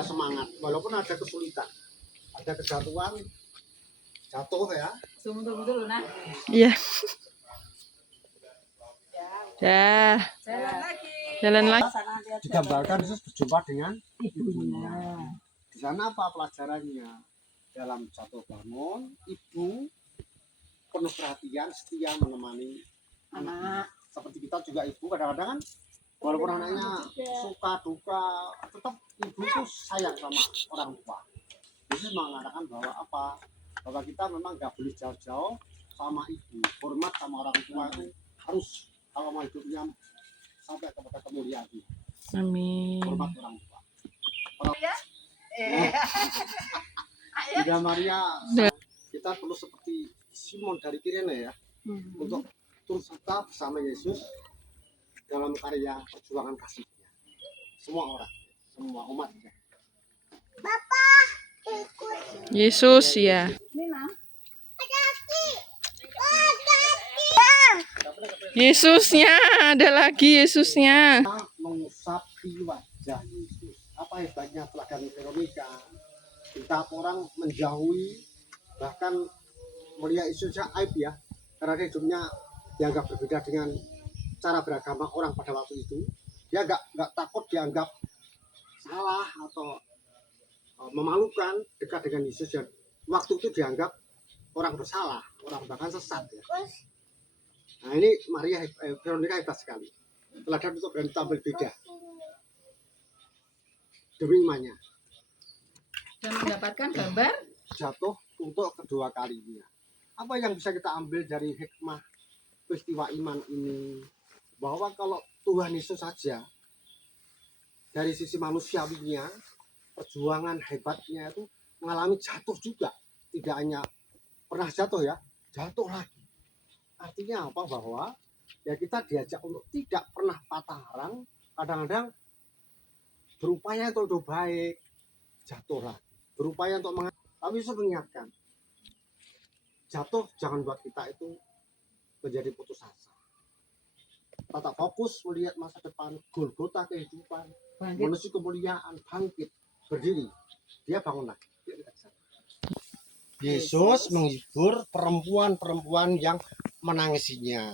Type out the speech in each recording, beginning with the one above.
ada semangat walaupun ada kesulitan, ada kejatuhan, jatuh ya. Betul nah. Iya. Ya. Jalan lagi. Digambarkan Yesus berjumpa dengan ibunya. Di sana apa pelajarannya? Dalam jatuh bangun, ibu penuh perhatian, setia menemani anak. Seperti kita juga ibu kadang-kadang kan, walaupun anaknya suka duka, tetap ibu itu sayang sama orang tua. Yesus mengatakan bahwa apa? Bahwa kita memang nggak boleh jauh-jauh sama ibu. Hormat sama orang tua itu harus kalau mau hidupnya sampai kepada kemuliaan. Amin. Hormat orang tua. Bunda Maria, kita perlu seperti Simon dari Kirene ya, untuk turut serta bersama Yesus dalam karya perjuangan kasihnya. Semua orang, semua umat. Yesus ya. Yesusnya, ada lagi Yesusnya. Kita mengusapi wajah Yesus. Apa hebatnya teladan Veronica? Kita orang menjauhi, bahkan melihat Yesusnya aib ya, karena hidupnya dianggap berbeda dengan cara beragama orang pada waktu itu. Dia nggak takut dianggap salah atau memalukan dekat dengan Yesus yang waktu itu dianggap orang bersalah, orang bahkan sesat ya. Nah ini Maria Veronica hebat sekali. Teladan untuk berani tampil beda demi imannya. Dan mendapatkan gambar Jatuh untuk kedua kalinya. Apa yang bisa kita ambil dari hikmah peristiwa iman ini? Bahwa kalau Tuhan Yesus saja dari sisi manusiawinya, perjuangan hebatnya itu mengalami jatuh juga. Tidak hanya pernah jatuh ya, jatuh lagi. Artinya apa? Bahwa ya kita diajak untuk tidak pernah patah arang, kadang-kadang berupaya untuk baik, jatuh lagi. Berupaya untuk tapi Yesus mengingatkan, jatuh jangan buat kita itu menjadi putus asa. Tetap fokus melihat masa depan, Golgota kehidupan, menuju kemuliaan, bangkit, berdiri. Dia bangun lagi. Yesus menghibur perempuan-perempuan yang menangisinya.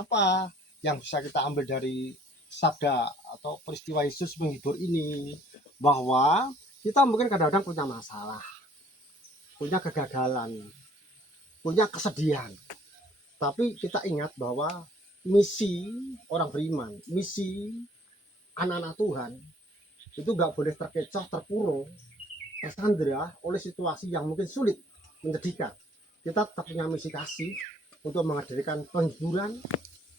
Apa yang bisa kita ambil dari sabda atau peristiwa Yesus menghibur ini? Bahwa kita mungkin kadang-kadang punya masalah, punya kegagalan, punya kesedihan. Tapi kita ingat bahwa misi orang beriman, misi anak-anak Tuhan itu nggak boleh terkecoh, terpuruk, tersandera oleh situasi yang mungkin sulit, menyedihkan. Kita tetap punya misi kasih untuk menghadirkan penghiburan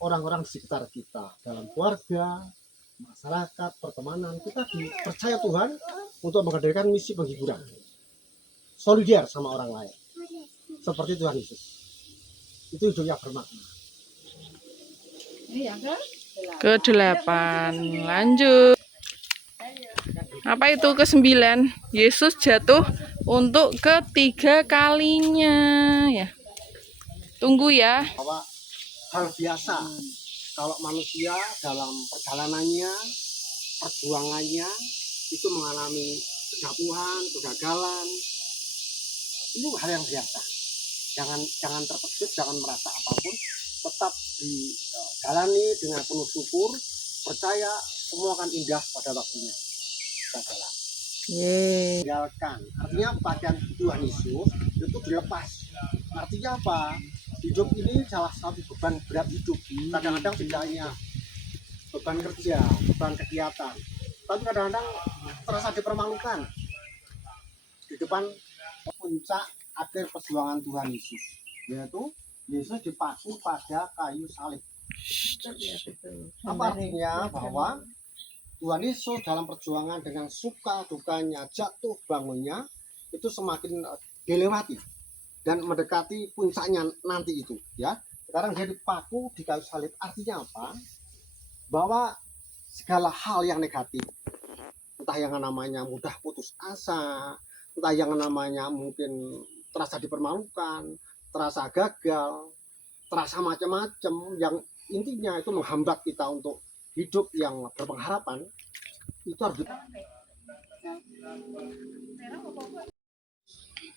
orang-orang di sekitar kita, dalam keluarga, masyarakat, pertemanan. Kita dipercaya Tuhan untuk menghadirkan misi penghiburan, solidar sama orang lain, seperti Tuhan Yesus. Itu hidupnya bermakna. ini yang Ke-8. Lanjut. Apa itu ke-9? Yesus jatuh untuk ketiga kalinya ya. Tunggu ya. Bahwa hal biasa kalau manusia dalam perjalanannya, perjuangannya itu mengalami kejatuhan, kegagalan. Itu hal yang biasa. Jangan terkejut, jangan merasa apapun, tetap dijalani dengan penuh syukur, percaya semua akan indah pada waktunya. Kita jalan. Tinggalkan. Artinya pakaian Tuhan Yesus itu dilepas. Artinya apa? Hidup ini salah satu beban berat hidup. Kadang-kadang tidak hanya beban kerja, beban kegiatan, tapi kadang-kadang terasa dipermalukan di depan puncak akhir perjuangan Tuhan Yesus, yaitu Yesus dipaku pada kayu salib. Apa artinya? Bahwa Tuhan Yesus dalam perjuangan dengan suka dukanya, jatuh bangunnya itu semakin dilewati dan mendekati puncaknya nanti itu ya. Sekarang dia dipaku di kayu salib, artinya apa? Bahwa segala hal yang negatif, entah yang namanya mudah putus asa, entah yang namanya mungkin terasa dipermalukan, terasa gagal, terasa macam-macam, yang intinya itu menghambat kita untuk hidup yang berpengharapan, itu harus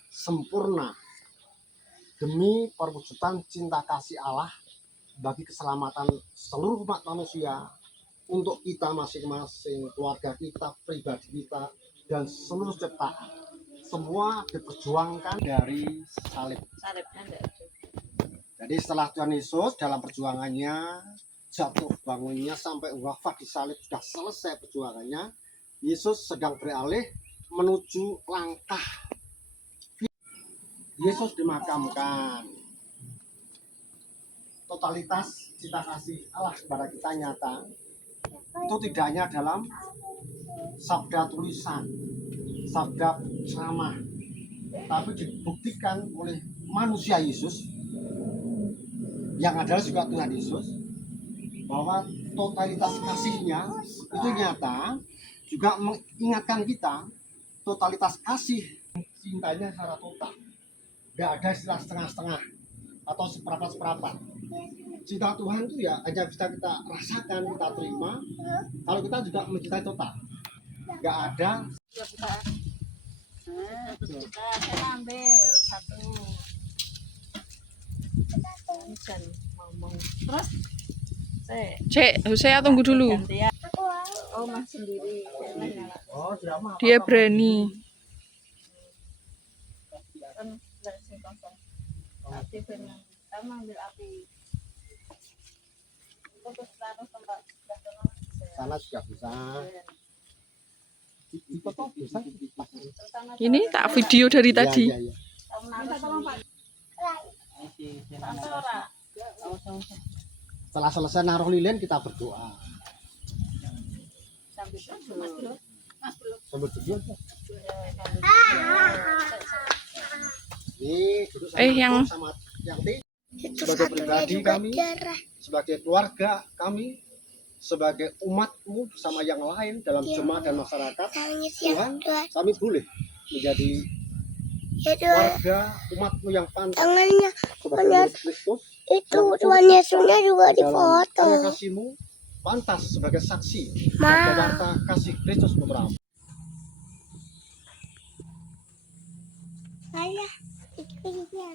sempurna demi perwujudan cinta kasih Allah bagi keselamatan seluruh umat manusia, untuk kita masing-masing, keluarga kita, pribadi kita, dan seluruh ciptaan. Semua diperjuangkan dari salib. Salibnya enggak ada. Jadi setelah Tuhan Yesus dalam perjuangannya, jatuh bangunnya sampai wafat di salib, sudah selesai perjuangannya, Yesus sedang beralih menuju langkah. Yesus dimakamkan. Totalitas cinta kasih Allah kepada kita nyata. Itu tidak hanya dalam sabda tulisan, sabda ceramah, tapi dibuktikan oleh manusia Yesus yang adalah juga Tuhan Yesus, bahwa totalitas kasihnya itu nyata, juga mengingatkan kita totalitas kasih cintanya secara total. Gak ada istilah setengah-setengah atau seperapat-seperapat. Cinta Tuhan itu ya hanya bisa kita rasakan, kita terima kalau kita juga mencintai total. Gak ada. Kita ambil satu. Jangan ngomong. Terus Saya tunggu dulu. gantian. Oh, Mas sendiri. Oh, drama. Dia berani. Kan dari sini kosong. Aktifin. Kita ambil api. Terus taruh tempat sebelah Sana juga bisa. Di foto bisa. sana. Ini tak video dari tadi. Iya, iya, iya. Minta tolong Pak. Tante ora. Setelah selesai naruh lilin, kita berdoa. Sambil Mas dulu. Mas dulu. Sambil berdoa. Duduk sama yang- aku, sama Yanti. Sebagai pribadi kami, sebagai keluarga kami, sebagai umatmu bersama yang lain dalam jemaat dan masyarakat, Tuhan, kami boleh menjadi warga umatmu yang pantas Tangannya sebagai murid Kristus. itu Tuhan Yesusnya juga Dalam difoto. karya kasihmu, pantas sebagai saksi Ma. pewarta kasih Kristus putramu. Ayah, istrinya.